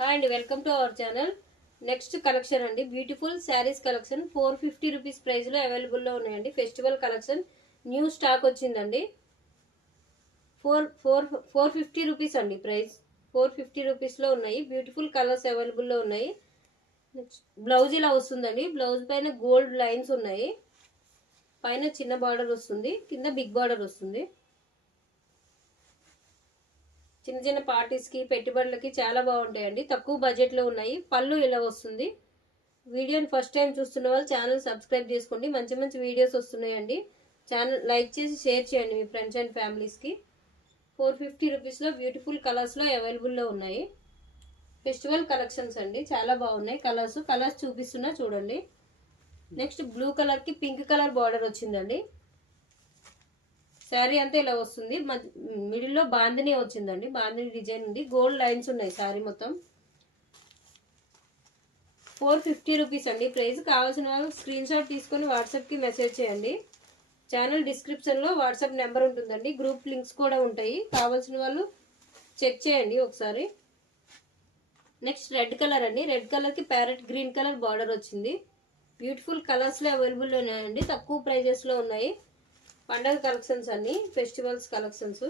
Hi అండి, welcome to our channel. Next collection అండి, beautiful saris collection 450 rupees ప్రైస్లో అవైలబుల్లో ఉన్నాయండి. ఫెస్టివల్ కలెక్షన్ న్యూ స్టాక్ వచ్చిందండి. 450 రూపీస్ అండి ప్రైస్. 450 రూపీస్లో ఉన్నాయి. బ్యూటిఫుల్ కలర్స్ అవైలబుల్లో ఉన్నాయి. బ్లౌజ్ ఇలా వస్తుందండి. బ్లౌజ్ పైన గోల్డ్ లైన్స్ ఉన్నాయి. పైన చిన్న బార్డర్ వస్తుంది, కింద బిగ్ బార్డర్ వస్తుంది. చిన్న చిన్న పార్టీస్కి పెట్టుబడులకి చాలా బాగుంటాయండి. తక్కువ బడ్జెట్లో ఉన్నాయి. పళ్ళు ఇలా వస్తుంది. వీడియోని ఫస్ట్ టైం చూస్తున్న వాళ్ళు ఛానల్ సబ్స్క్రైబ్ చేసుకోండి. మంచి మంచి వీడియోస్ వస్తున్నాయండి. ఛానల్ లైక్ చేసి షేర్ చేయండి మీ ఫ్రెండ్స్ అండ్ ఫ్యామిలీస్కి. 450 రూపీస్లో బ్యూటిఫుల్ కలర్స్లో అవైలబుల్లో ఉన్నాయి. ఫెస్టివల్ కలెక్షన్స్ అండి, చాలా బాగున్నాయి. కలర్స్ చూపిస్తున్నా చూడండి. నెక్స్ట్ బ్లూ కలర్కి పింక్ కలర్ బార్డర్ వచ్చిందండి. శారీ అంతా ఇలా వస్తుంది. మిడిల్లో బాందిని వచ్చిందండి. బాందిని డిజైన్ ఉంది. గోల్డ్ లైన్స్ ఉన్నాయి శారీ మొత్తం. 450 రూపీస్ అండి ప్రైస్. కావాల్సిన వాళ్ళు స్క్రీన్ షాట్ తీసుకొని వాట్సాప్కి మెసేజ్ చేయండి. ఛానల్ డిస్క్రిప్షన్లో వాట్సాప్ నెంబర్ ఉంటుందండి. గ్రూప్ లింక్స్ కూడా ఉంటాయి. కావాల్సిన వాళ్ళు చెక్ చేయండి ఒకసారి. నెక్స్ట్ రెడ్ కలర్ అండి. రెడ్ కలర్కి ప్యారెట్ గ్రీన్ కలర్ బార్డర్ వచ్చింది. బ్యూటిఫుల్ కలర్స్లో అవైలబుల్ ఉన్నాయండి. తక్కువ ప్రైజెస్లో ఉన్నాయి. పండగ కలెక్షన్స్ అన్ని, festivals collections.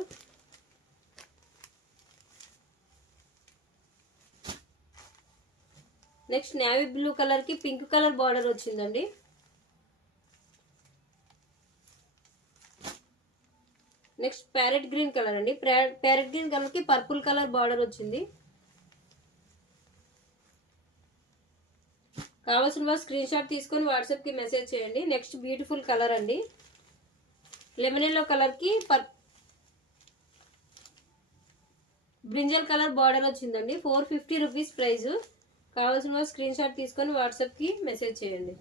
Next navy blue colour కి పింక్ కలర్ బార్డర్ వచ్చిందండి. నెక్స్ట్ ప్యారెట్ గ్రీన్ కలర్ అండి. ప్యారెట్ గ్రీన్ కలర్ కి పర్పుల్ కలర్ బార్డర్ వచ్చింది. కావాల్సిన వాళ్ళు స్క్రీన్ షాట్ తీసుకొని వాట్సాప్ కి మెసేజ్ చేయండి. నెక్స్ట్ బ్యూటిఫుల్ కలర్ అండి. లెమన్ ఎల్లో కలర్ కి బ్రింజల్ కలర్ బార్డర్ వచ్చిందండి. 450 రూపీస్ ప్రైస్. కావాల్సిన స్క్రీన్ షాట్ తీసుకొని వాట్సాప్ కి మెసేజ్ చేయండి.